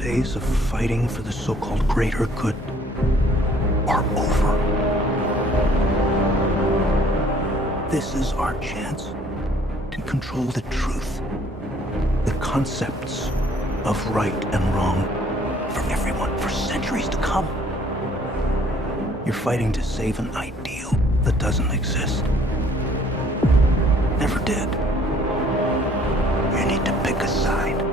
days of fighting for the so-called greater good are over. This is our chance to control the truth, the concepts of right and wrong for everyone for centuries to come. You're fighting to save an ideal that doesn't exist. Never did. You need to pick a side.